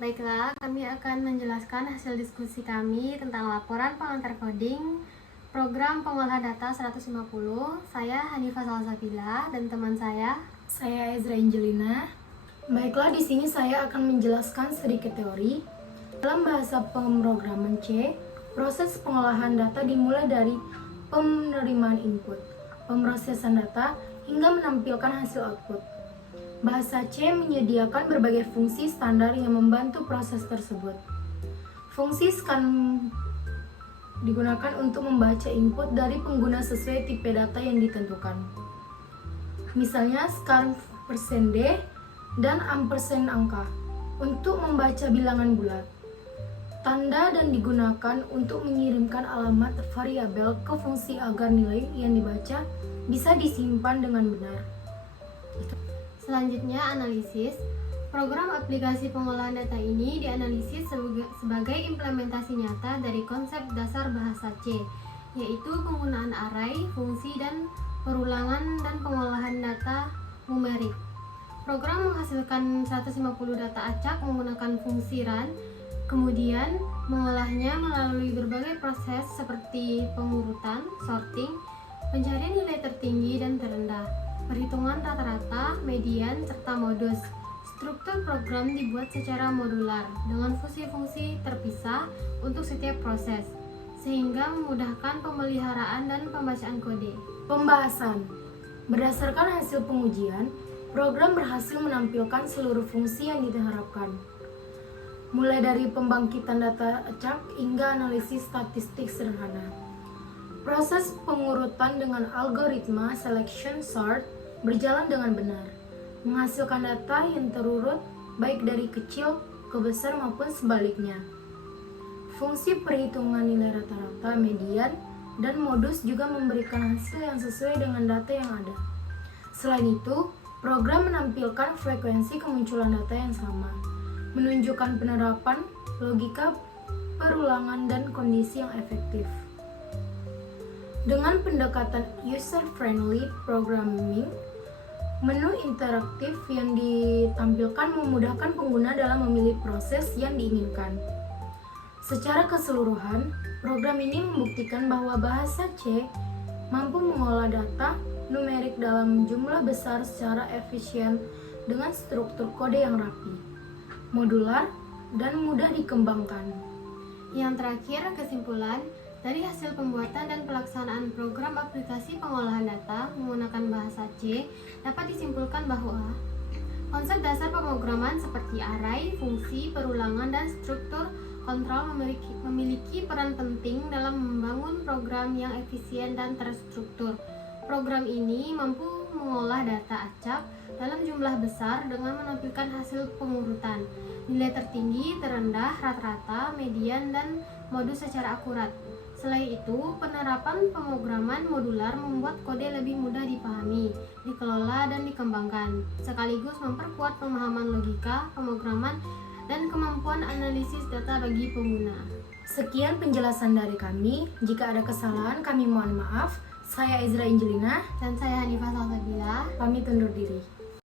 Baiklah, kami akan menjelaskan hasil diskusi kami tentang laporan pengantar coding program pengolahan data 150. Saya Hanifah Salsabila dan teman saya Ezra Angelina. Baiklah, di sini saya akan menjelaskan sedikit teori. Dalam bahasa pemrograman C, proses pengolahan data dimulai dari penerimaan input, pemrosesan data, hingga menampilkan hasil output. Bahasa C menyediakan berbagai fungsi standar yang membantu proses tersebut. Fungsi scan digunakan untuk membaca input dari pengguna sesuai tipe data yang ditentukan. Misalnya scan %D dan ampersand angka untuk membaca bilangan bulat. Tanda dan digunakan untuk mengirimkan alamat variabel ke fungsi agar nilai yang dibaca bisa disimpan dengan benar. Selanjutnya, analisis. Program aplikasi pengolahan data ini dianalisis sebagai implementasi nyata dari konsep dasar bahasa C, yaitu penggunaan array, fungsi, dan perulangan dan pengolahan data numerik. Program menghasilkan 150 data acak menggunakan fungsi run, kemudian mengolahnya melalui berbagai proses seperti pengurutan, sorting, pencarian nilai tertinggi dan terendah, perhitungan rata-rata, median, serta modus. Struktur program dibuat secara modular dengan fungsi-fungsi terpisah untuk setiap proses, sehingga memudahkan pemeliharaan dan pembacaan kode. Pembahasan. Berdasarkan hasil pengujian, program berhasil menampilkan seluruh fungsi yang diharapkan. Mulai dari pembangkitan data acak hingga analisis statistik sederhana. Proses pengurutan dengan algoritma selection sort berjalan dengan benar, menghasilkan data yang terurut baik dari kecil ke besar maupun sebaliknya. Fungsi perhitungan nilai rata-rata, median, dan modus juga memberikan hasil yang sesuai dengan data yang ada. Selain itu, program menampilkan frekuensi kemunculan data yang sama, menunjukkan penerapan logika perulangan dan kondisi yang efektif. Dengan pendekatan user-friendly programming, menu interaktif yang ditampilkan memudahkan pengguna dalam memilih proses yang diinginkan. Secara keseluruhan, program ini membuktikan bahwa bahasa C mampu mengolah data numerik dalam jumlah besar secara efisien dengan struktur kode yang rapi, modular, dan mudah dikembangkan. Yang terakhir, kesimpulan. Dari hasil pembuatan dan pelaksanaan program aplikasi pengolahan data menggunakan bahasa C, dapat disimpulkan bahwa konsep dasar pemrograman seperti array, fungsi, perulangan, dan struktur kontrol memiliki peran penting dalam membangun program yang efisien dan terstruktur. Program ini mampu mengolah data acak dalam jumlah besar dengan menampilkan hasil pengurutan, nilai tertinggi, terendah, rata-rata, median, dan modus secara akurat. Selain itu, penerapan pemrograman modular membuat kode lebih mudah dipahami, dikelola, dan dikembangkan, sekaligus memperkuat pemahaman logika, pemrograman, dan kemampuan analisis data bagi pengguna. Sekian penjelasan dari kami. Jika ada kesalahan, kami mohon maaf. Saya Ezra Angelina Dan saya Hanifah Salsabila. pamit undur diri.